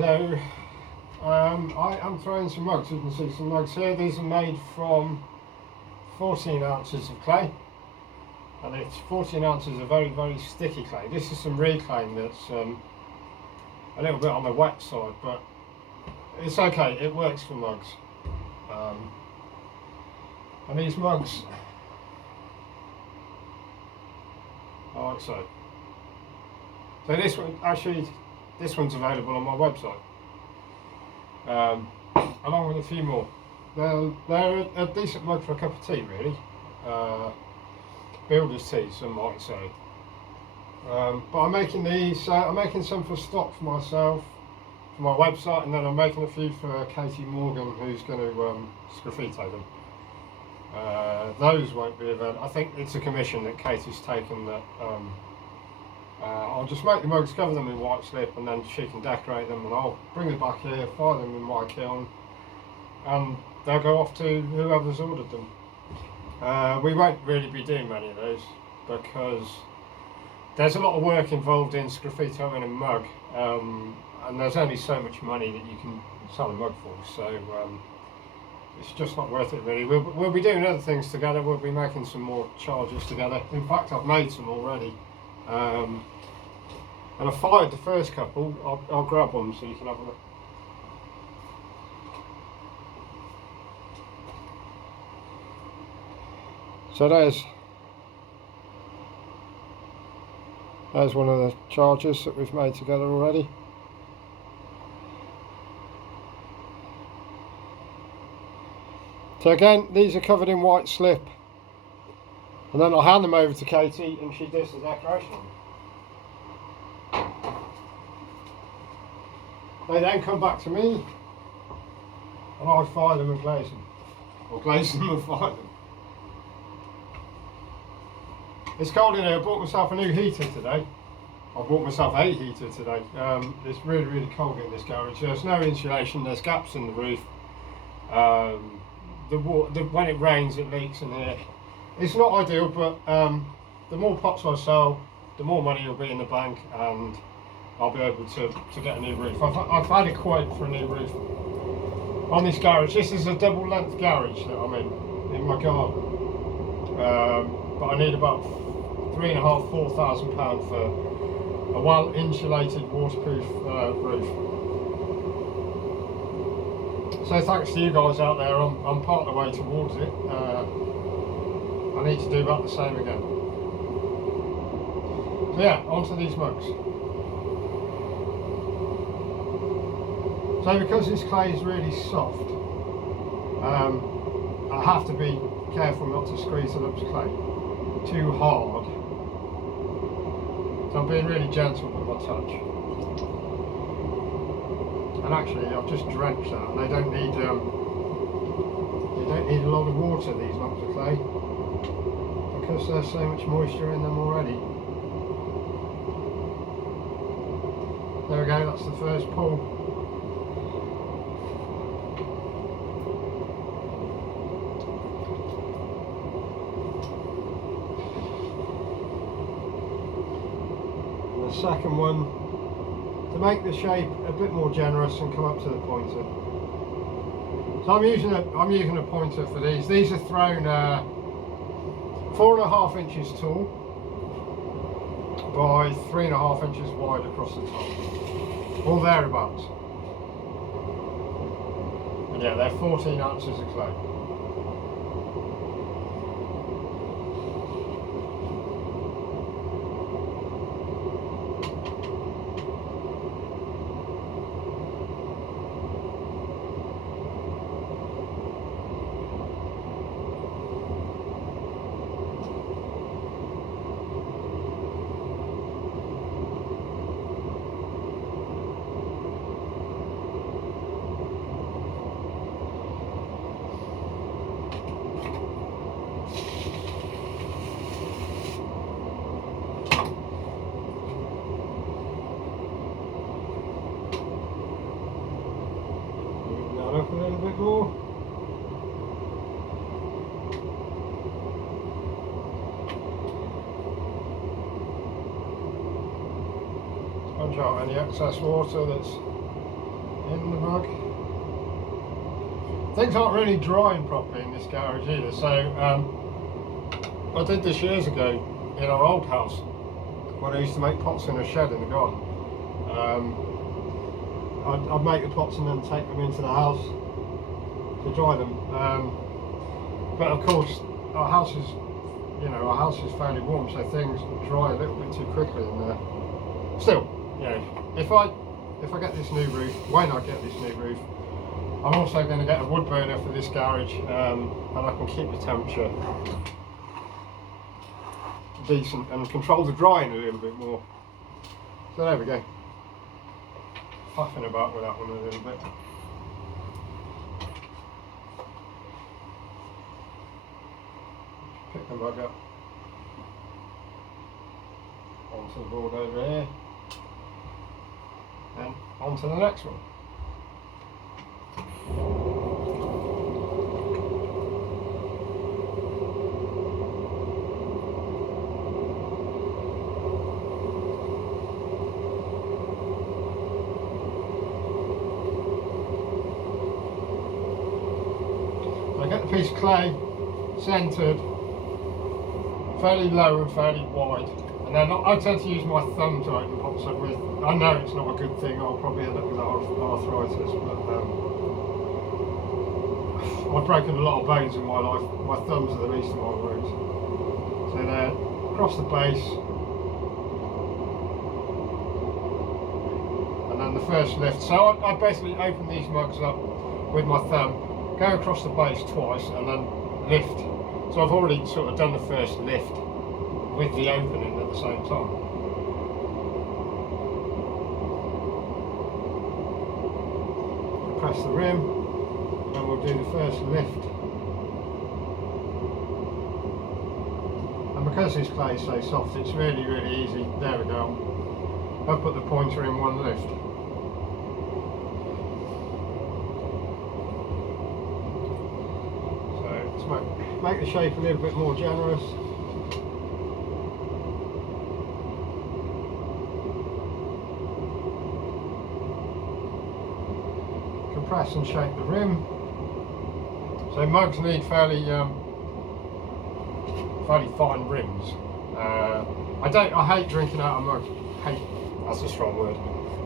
Hello. I am throwing some mugs. You can see some mugs here. These are made from 14 ounces of clay, and it's 14 ounces of very, very sticky clay. This is some reclaim that's a little bit on the wet side, but it's okay. It works for mugs. And these mugs are like so. So this one, actually, this one's available on my website, along with a few more. They're a decent mug for a cup of tea, really. Builder's tea, some might say. But I'm making these. I'm making some for stock for myself, for my website, and then I'm making a few for Katie Morgan, who's going to sgraffito them. Those won't be available. I think it's a commission that Katie's taken that. I'll just make the mugs, cover them in white slip, and then she can decorate them, and I'll bring them back here, fire them in my kiln, and they'll go off to whoever's ordered them. We won't really be doing many of those because there's a lot of work involved in sgraffitoing a mug, and there's only so much money that you can sell a mug for, so it's just not worth it really. We'll be doing other things together. We'll be making some more charges together. In fact, I've made some already. And I fired the first couple. I'll grab one so you can have a look. So there's one of the charges that we've made together already. So again, these are covered in white slip, and then I'll hand them over to Katie and she does the decoration. They then come back to me and I fire them and glaze them, or glaze them and fire them. It's cold in here. I bought myself a new heater today. I bought myself a heater today. It's really, really cold in this garage. There's no insulation, there's gaps in the roof. When it rains it leaks in here. It's not ideal, but the more pots I sell, the more money will be in the bank, and I'll be able to get a new roof. I've had a quote for a new roof on this garage. This is a double length garage that I'm in my garden, but I need about £3,500–4,000 for a well insulated, waterproof roof. So thanks to you guys out there, I'm part of the way towards it. I need to do about the same again. So yeah, onto these mugs. So because this clay is really soft, I have to be careful not to squeeze the lumps of clay too hard. So I'm being really gentle with my touch. And actually, I've just drenched that, and they don't need a lot of water, these lumps of clay, because there's so much moisture in them already. There we go, that's the first pull. And the second one, to make the shape a bit more generous and come up to the pointer. So I'm using a pointer for these. These are thrown 4.5 inches tall by 3.5 inches wide across the top, or thereabouts. And yeah, they're 14 ounces of clay. Up a little bit more. Sponge out any excess water that's mug. Things aren't really drying properly in this garage either, so I did this years ago in our old house when I used to make pots in a shed in the garden. I'd make the pots and then take them into the house to dry them. But of course, our house is fairly warm, so things dry a little bit too quickly in there. Still, if I get this new roof, when I get this new roof, I'm also going to get a wood burner for this garage, and I can keep the temperature decent and control the drying a little bit more. So there we go. Faffing about with that one a little bit. Pick the mug up onto the board over here, and onto the next one. I get the piece of clay centred, fairly low and fairly wide, and then I tend to use my thumb to open pots up with. I know it's not a good thing, I'll probably end up with arthritis, but I've broken a lot of bones in my life. My thumbs are the least of my wounds. So there, across the base, and then the first lift. So I basically open these mugs up with my thumb, go across the base twice, and then lift. So I've already sort of done the first lift with the opening at the same time. Press the rim, and we'll do the first lift. And because this clay is so soft, it's really, really easy. There we go. I've put the pointer in one lift. So let's make the shape a little bit more generous. Press and shape the rim. So mugs need fairly fine rims. I hate drinking out of mugs. Hate, that's a strong word.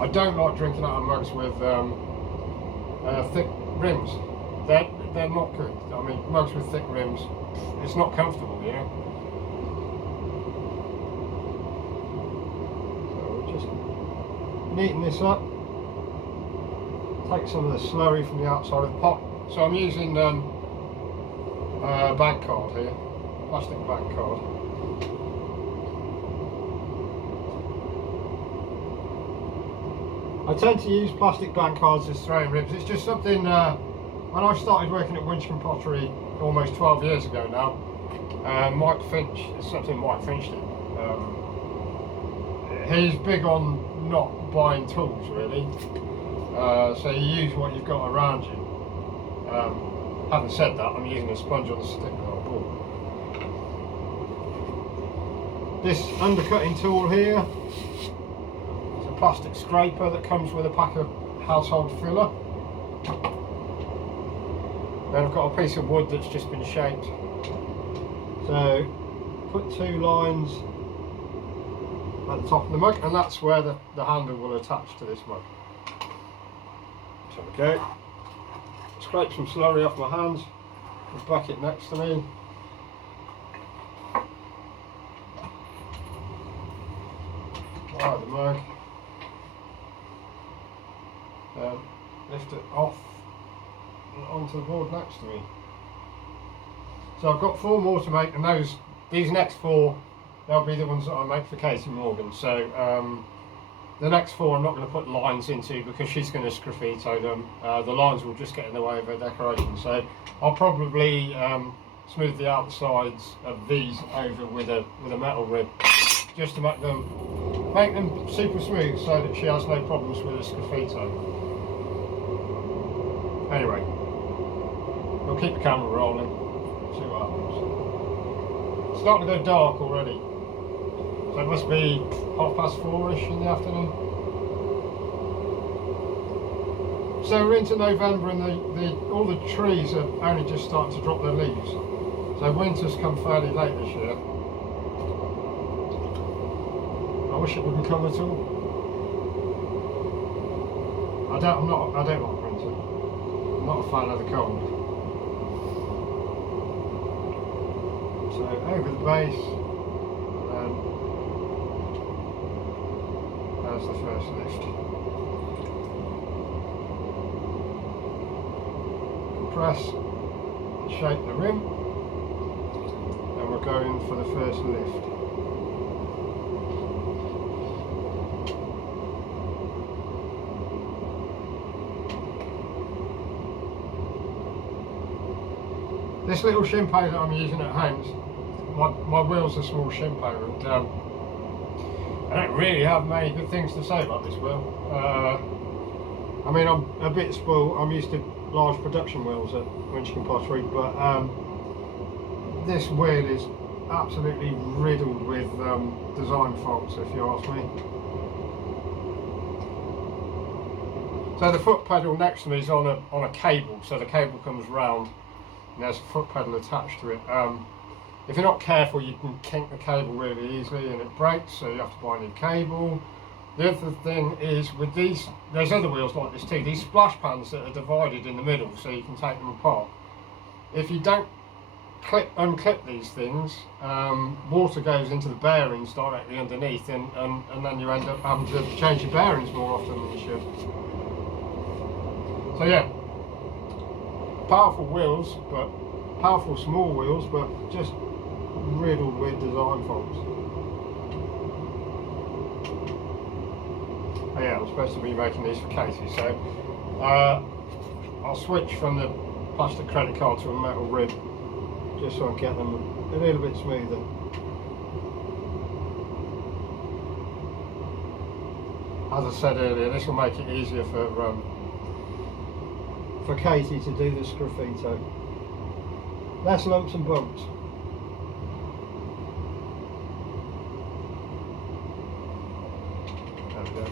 I don't like drinking out of mugs with thick rims. They're not good. I mean, mugs with thick rims, it's not comfortable, you know. So we're just neaten this up. Take some of the slurry from the outside of the pot. So I'm using bank card here, plastic bank card. I tend to use plastic bank cards as throwing ribs. It's just something, when I started working at Pottery almost 12 years ago now, Mike Finch, it's something Mike Finch did. He's big on not buying tools really. So you use what you've got around you. Having said that, I'm using a sponge on the stick with our board. This undercutting tool here, it's a plastic scraper that comes with a pack of household filler. Then I've got a piece of wood that's just been shaped. So put 2 lines at the top of the mug, and that's where the handle will attach to this mug. So we go. Scrape some slurry off my hands, the bucket next to me. Wire the mug. Lift it off and onto the board next to me. So I've got 4 more to make, and these next 4, they'll be the ones that I make for Katie Morgan. So the next 4 I'm not going to put lines into because she's going to sgraffito them. The lines will just get in the way of her decoration. So I'll probably smooth the outsides of these over with a metal rib, just to make them super smooth, so that she has no problems with a sgraffito. Anyway, we'll keep the camera rolling. See what happens. It's starting to go dark already. So it must be 4:30ish in the afternoon. So we're into November and all the trees are only just starting to drop their leaves. So winter's come fairly late this year. I wish it wouldn't come at all. I don't like winter. I'm not a fan of the cold. So over the base, and then there's the first lift. Press and shape the rim, and we're going for the first lift. This little Shimpo that I'm using at home, my wheel's a small Shimpo, and I don't really have many good things to say about this wheel. I mean, I'm a bit spoiled. I'm used to large production wheels at Grimmitt Pottery, but this wheel is absolutely riddled with design faults, if you ask me. So the foot pedal next to me is on a cable, so the cable comes round and there's a foot pedal attached to it. If you're not careful, you can kink the cable really easily and it breaks, so you have to buy a new cable. The other thing is with these, there's other wheels like this too, these splash pans that are divided in the middle so you can take them apart. If you don't unclip these things, water goes into the bearings directly underneath, and then you end up having to change your bearings more often than you should. So yeah, powerful wheels, but powerful small wheels, but just riddled with design faults. Oh yeah, I'm supposed to be making these for Katie, so I'll switch from the plastic credit card to a metal rib, just so I can get them a little bit smoother. As I said earlier, this will make it easier for Katie to do the sgraffito. Less lumps and bumps. There we go.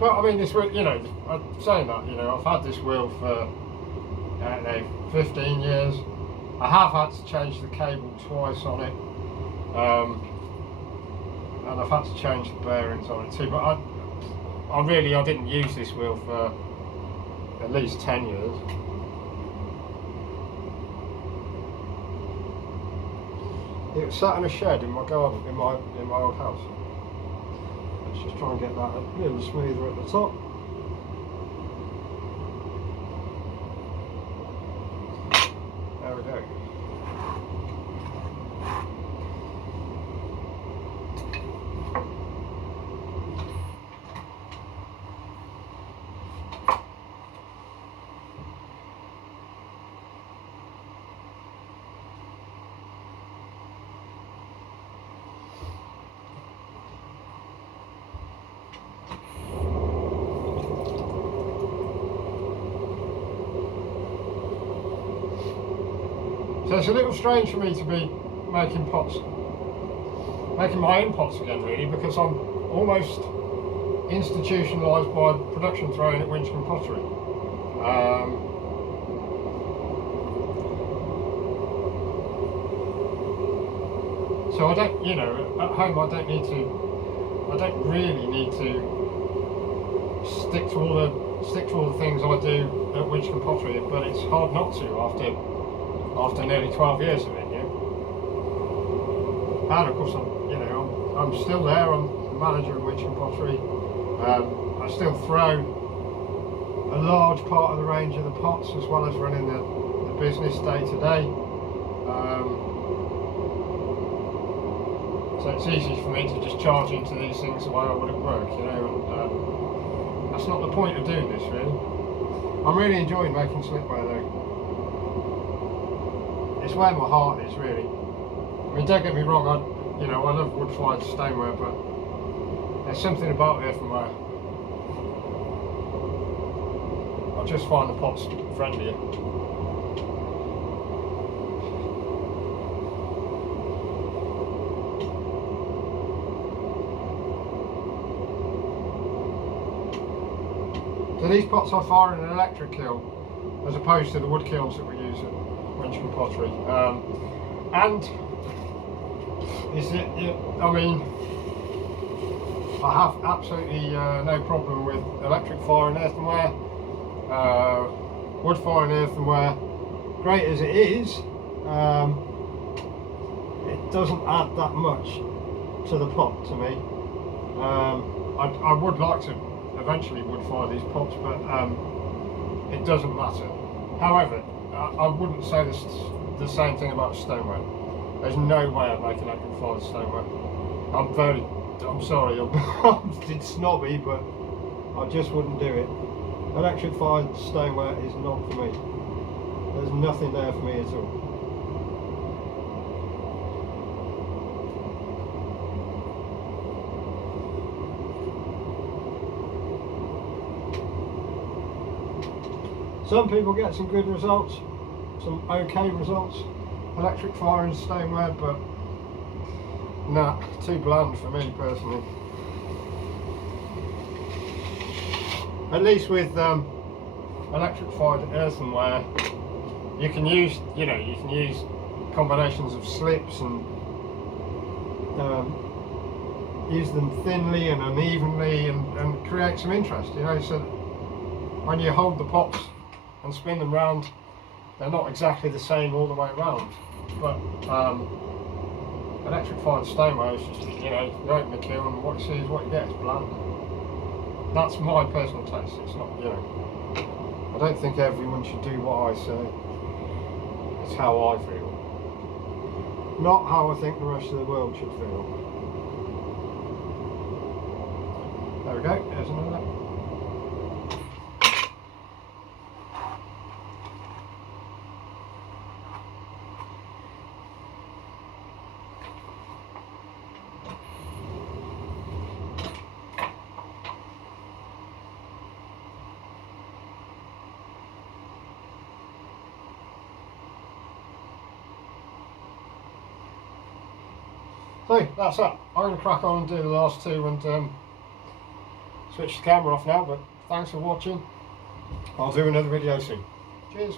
But I mean, this wheel, you know, I'm saying that, you know, I've had this wheel for, I don't know, 15 years. I have had to change the cable twice on it, and I've had to change the bearings on it too. But I didn't use this wheel for at least 10 years. It was sat in a shed in my garden in my old house. Let's just try and get that a little smoother at the top. There we go. So it's a little strange for me to be making my own pots again really, because I'm almost institutionalised by production throwing at Grimmitt Pottery. So I don't, you know, at home I don't really need to stick to all the things I do at Grimmitt Pottery, but it's hard not to after nearly 12 years of it, yeah. And of course, I'm still there. I'm the manager of Grimmitt Pottery. I still throw a large part of the range of the pots, as well as running the business day to day. So it's easy for me to just charge into these things the way I would at work, you know. And that's not the point of doing this, really. I'm really enjoying making slipware though. It's where my heart is, really. I mean, don't get me wrong, I love wood-fired stoneware, but there's something about earthenware. I just find the pots friendlier. these pots I fire in an electric kiln as opposed to the wood kilns that we use at Grimmitt Pottery. And is it, I mean, I have absolutely no problem with electric firing earthenware, wood firing earthenware. Great as it is, it doesn't add that much to the pot to me. I would like to eventually wood fire these pots, but it doesn't matter. However, I wouldn't say the same thing about stoneware. There's no way I'd make an electric fired stoneware. I'm sorry, it's snobby, but I just wouldn't do it. Electric fired stoneware is not for me. There's nothing there for me at all. Some people get some good results, some okay results, electric firing stoneware, but nah, too bland for me personally. At least with electric fired earthenware, you can use, you can use combinations of slips and use them thinly and unevenly and create some interest, so when you hold the pots and spin them round, they're not exactly the same all the way around. But electric fired stoneware is just, you open the kiln and what you see is what you get. It's bland. That's my personal taste. It's not, I don't think everyone should do what I say. It's how I feel, not how I think the rest of the world should feel. There we go. There's another. So that's that. I'm going to crack on and do the last two and switch the camera off now, but thanks for watching. I'll do another video soon. Cheers.